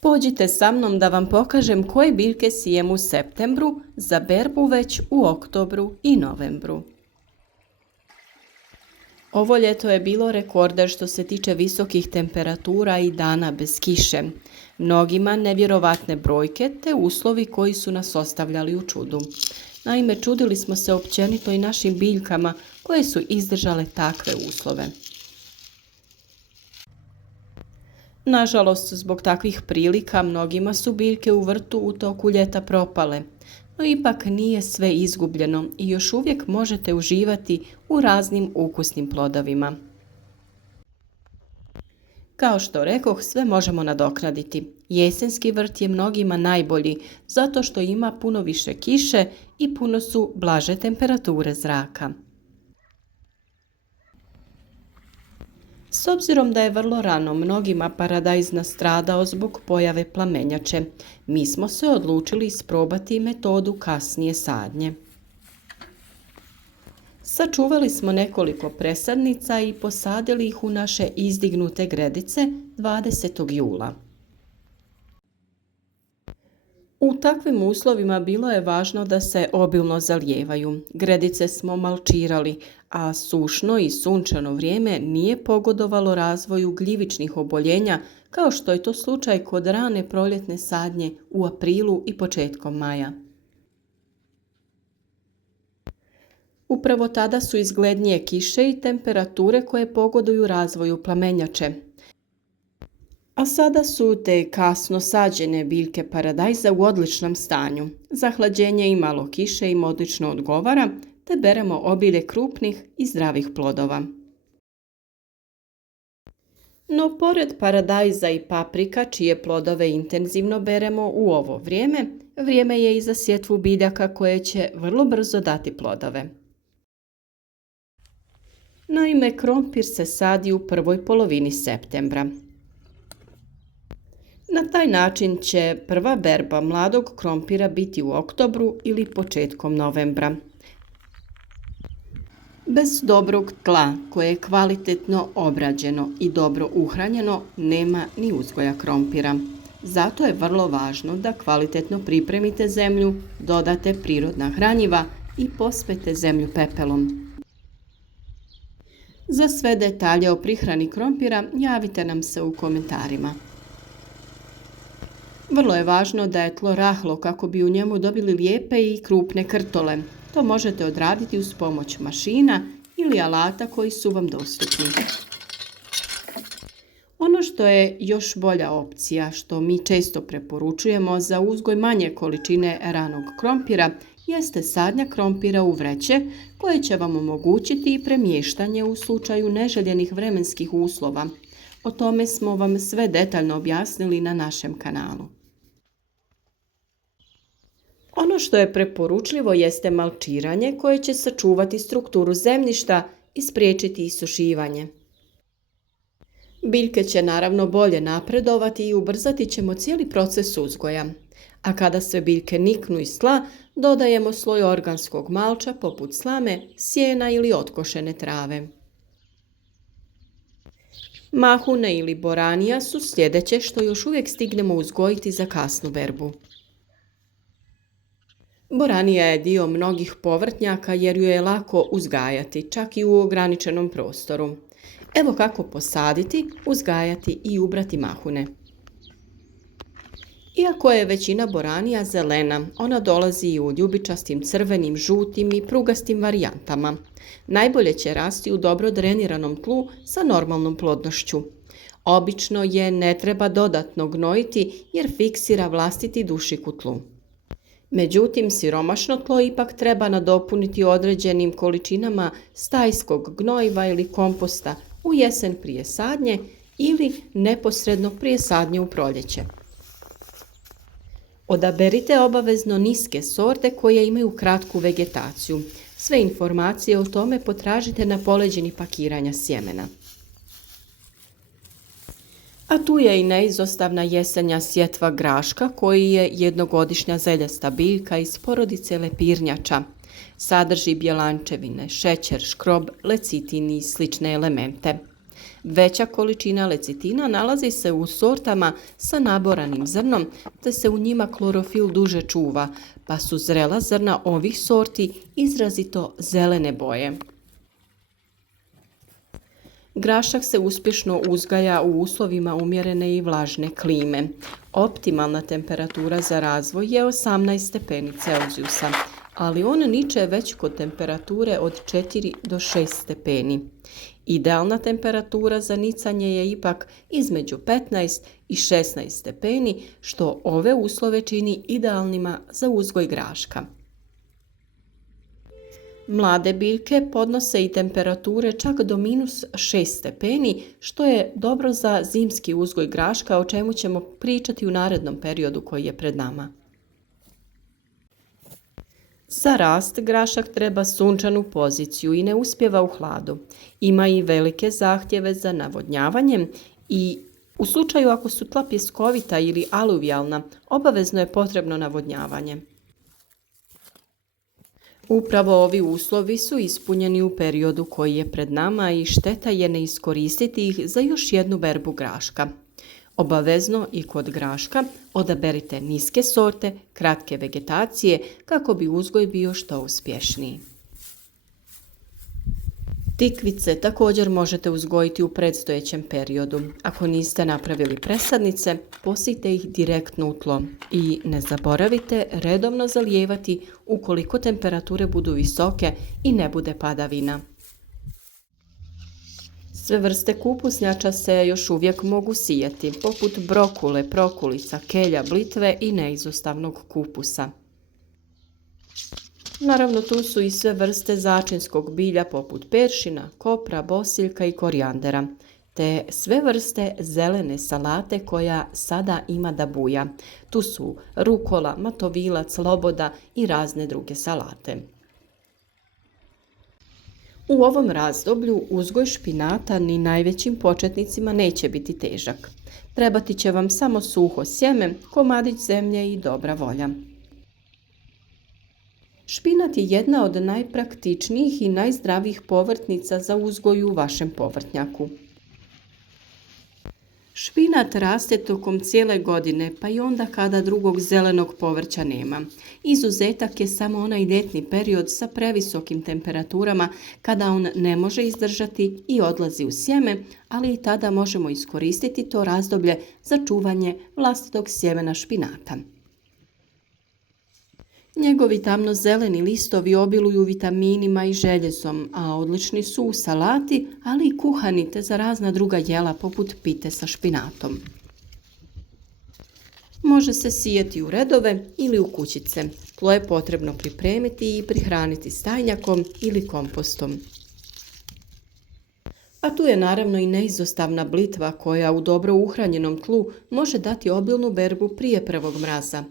Pođite sa mnom da vam pokažem koje biljke sijem u septembru za berbu već u oktobru i novembru. Ovo ljeto je bilo rekorder što se tiče visokih temperatura i dana bez kiše. Mnogima nevjerovatne brojke te uslovi koji su nas ostavljali u čudu. Naime, čudili smo se općenito i našim biljkama koje su izdržale takve uslove. Nažalost, zbog takvih prilika mnogima su biljke u vrtu u toku ljeta propale, no ipak nije sve izgubljeno i još uvijek možete uživati u raznim ukusnim plodovima. Kao što rekoh, sve možemo nadoknaditi. Jesenski vrt je mnogima najbolji zato što ima puno više kiše i puno su blaže temperature zraka. S obzirom da je vrlo rano mnogima paradajz nastradao zbog pojave plamenjače, mi smo se odlučili isprobati metodu kasnije sadnje. Sačuvali smo nekoliko presadnica i posadili ih u naše izdignute gredice 20. jula. U takvim uslovima bilo je važno da se obilno zalijevaju. Gredice smo malčirali, a sušno i sunčano vrijeme nije pogodovalo razvoju gljivičnih oboljenja kao što je to slučaj kod rane proljetne sadnje u aprilu i početkom maja. Upravo tada su izglednije kiše i temperature koje pogoduju razvoju plamenjače. A sada su te kasno sađene biljke paradajza u odličnom stanju. Zahlađenje i malo kiše im odlično odgovara, te beremo obilje krupnih i zdravih plodova. No, pored paradajza i paprika, čije plodove intenzivno beremo u ovo vrijeme, vrijeme je i za sjetvu biljaka koje će vrlo brzo dati plodove. Naime, krompir se sadi u prvoj polovini septembra. Na taj način će prva berba mladog krompira biti u oktobru ili početkom novembra. Bez dobrog tla koje je kvalitetno obrađeno i dobro uhranjeno nema ni uzgoja krompira. Zato je vrlo važno da kvalitetno pripremite zemlju, dodate prirodna hranjiva i pospete zemlju pepelom. Za sve detalje o prihrani krompira javite nam se u komentarima. Vrlo je važno da je tlo rahlo kako bi u njemu dobili lijepe i krupne krtole. To možete odraditi uz pomoć mašina ili alata koji su vam dostupni. Ono što je još bolja opcija, što mi često preporučujemo za uzgoj manje količine ranog krompira, jeste sadnja krompira u vreće koje će vam omogućiti i premještanje u slučaju neželjenih vremenskih uslova. O tome smo vam sve detaljno objasnili na našem kanalu. Ono što je preporučljivo jeste malčiranje koje će sačuvati strukturu zemljišta i spriječiti isušivanje. Biljke će naravno bolje napredovati i ubrzati ćemo cijeli proces uzgoja. A kada sve biljke niknu iz tla, dodajemo sloj organskog malča poput slame, sjena ili otkošene trave. Mahune ili boranija su sljedeće što još uvijek stignemo uzgojiti za kasnu berbu. Boranija je dio mnogih povrtnjaka jer ju je lako uzgajati, čak i u ograničenom prostoru. Evo kako posaditi, uzgajati i ubrati mahune. Iako je većina boranija zelena, ona dolazi i u ljubičastim crvenim, žutim i prugastim varijantama. Najbolje će rasti u dobro dreniranom tlu sa normalnom plodnošću. Obično je ne treba dodatno gnojiti jer fiksira vlastiti dušik u tlu. Međutim, siromašno tlo ipak treba nadopuniti određenim količinama stajskog gnojiva ili komposta u jesen prije sadnje ili neposredno prije sadnje u proljeće. Odaberite obavezno niske sorte koje imaju kratku vegetaciju. Sve informacije o tome potražite na poleđini pakiranja sjemena. A tu je i neizostavna jesenja sjetva graška koji je jednogodišnja zeljasta biljka iz porodice lepirnjača. Sadrži bjelančevine, šećer, škrob, lecitin i slične elemente. Veća količina lecitina nalazi se u sortama sa naboranim zrnom, te se u njima klorofil duže čuva, pa su zrela zrna ovih sorti izrazito zelene boje. Grašak se uspješno uzgaja u uslovima umjerene i vlažne klime. Optimalna temperatura za razvoj je 18 stepeni Celzijusa, ali on niče već kod temperature od 4 do 6 stepeni. Idealna temperatura za nicanje je ipak između 15 i 16 stepeni, što ove uslove čini idealnima za uzgoj graška. Mlade biljke podnose i temperature čak do -6 stepeni, što je dobro za zimski uzgoj graška, o čemu ćemo pričati u narednom periodu koji je pred nama. Za rast grašak treba sunčanu poziciju i ne uspijeva u hladu. Ima i velike zahtjeve za navodnjavanjem i u slučaju ako su tla pjeskovita ili aluvijalna, obavezno je potrebno navodnjavanje. Upravo ovi uslovi su ispunjeni u periodu koji je pred nama i šteta je ne iskoristiti ih za još jednu berbu graška. Obavezno i kod graška odaberite niske sorte, kratke vegetacije kako bi uzgoj bio što uspješniji. Tikvice također možete uzgojiti u predstojećem periodu. Ako niste napravili presadnice, posijte ih direktno u tlo i ne zaboravite redovno zalijevati ukoliko temperature budu visoke i ne bude padavina. Sve vrste kupusnjača se još uvijek mogu sijati, poput brokule, prokulica, kelja, blitve i neizostavnog kupusa. Naravno, tu su i sve vrste začinskog bilja poput peršina, kopra, bosiljka i korijandera, te sve vrste zelene salate koja sada ima da buja. Tu su rukola, matovilac, loboda i razne druge salate. U ovom razdoblju uzgoj špinata ni najvećim početnicima neće biti težak. Trebati će vam samo suho sjeme, komadić zemlje i dobra volja. Špinat je jedna od najpraktičnijih i najzdravijih povrtnica za uzgoj u vašem povrtnjaku. Špinat raste tokom cijele godine, pa i onda kada drugog zelenog povrća nema. Izuzetak je samo onaj ljetni period sa previsokim temperaturama kada on ne može izdržati i odlazi u sjeme, ali i tada možemo iskoristiti to razdoblje za čuvanje vlastitog sjemena špinata. Njegovi tamno-zeleni listovi obiluju vitaminima i željezom, a odlični su u salati, ali i kuhani te za razna druga jela poput pite sa špinatom. Može se sijati u redove ili u kućice. Tlo je potrebno pripremiti i prihraniti stajnjakom ili kompostom. A tu je naravno i neizostavna blitva koja u dobro uhranjenom tlu može dati obilnu berbu prije prvog mraza.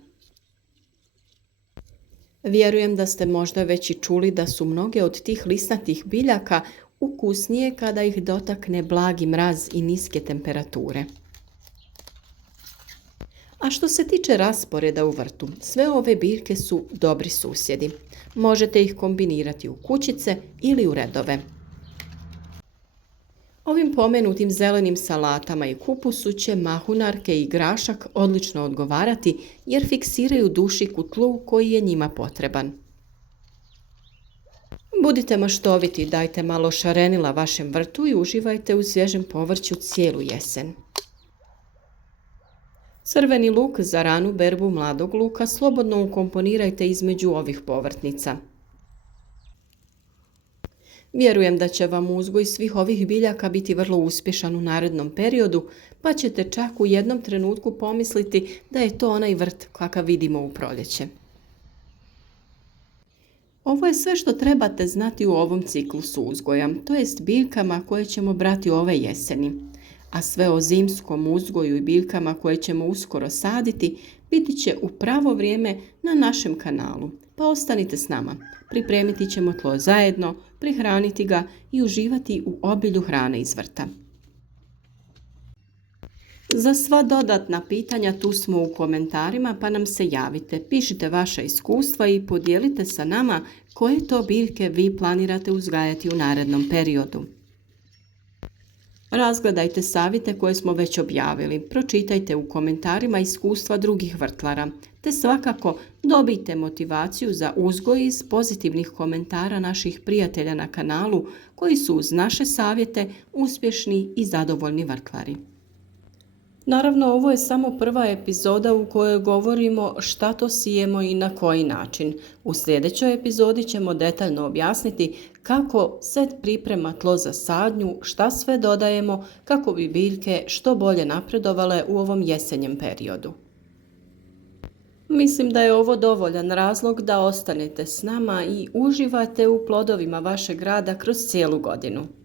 Vjerujem da ste možda već i čuli da su mnoge od tih lisnatih biljaka ukusnije kada ih dotakne blagi mraz i niske temperature. A što se tiče rasporeda u vrtu, sve ove biljke su dobri susjedi. Možete ih kombinirati u kućice ili u redove. Ovim pomenutim zelenim salatama i kupusu će mahunarke i grašak odlično odgovarati jer fiksiraju dušik u tlu koji je njima potreban. Budite maštoviti, dajte malo šarenila vašem vrtu i uživajte u svježem povrću cijelu jesen. Crveni luk za ranu berbu mladog luka slobodno ukomponirajte između ovih povrtnica. Vjerujem da će vam uzgoj svih ovih biljaka biti vrlo uspješan u narednom periodu, pa ćete čak u jednom trenutku pomisliti da je to onaj vrt kakav vidimo u proljeće. Ovo je sve što trebate znati u ovom ciklusu uzgoja, to jest biljkama koje ćemo brati ove jeseni. A sve o zimskom uzgoju i biljkama koje ćemo uskoro saditi biti će u pravo vrijeme na našem kanalu. Pa ostanite s nama. Pripremiti ćemo tlo zajedno, prihraniti ga i uživati u obilju hrane iz vrta. Za sva dodatna pitanja tu smo u komentarima, pa nam se javite. Pišite vaša iskustva i podijelite sa nama koje to biljke vi planirate uzgajati u narednom periodu. Razgledajte savjete koje smo već objavili, pročitajte u komentarima iskustva drugih vrtlara, te svakako dobijte motivaciju za uzgoj iz pozitivnih komentara naših prijatelja na kanalu koji su uz naše savjete uspješni i zadovoljni vrtlari. Naravno, ovo je samo prva epizoda u kojoj govorimo šta to sijemo i na koji način. U sljedećoj epizodi ćemo detaljno objasniti kako set priprema tlo za sadnju, šta sve dodajemo kako bi biljke što bolje napredovale u ovom jesenjem periodu. Mislim da je ovo dovoljan razlog da ostanete s nama i uživate u plodovima vašeg rada kroz cijelu godinu.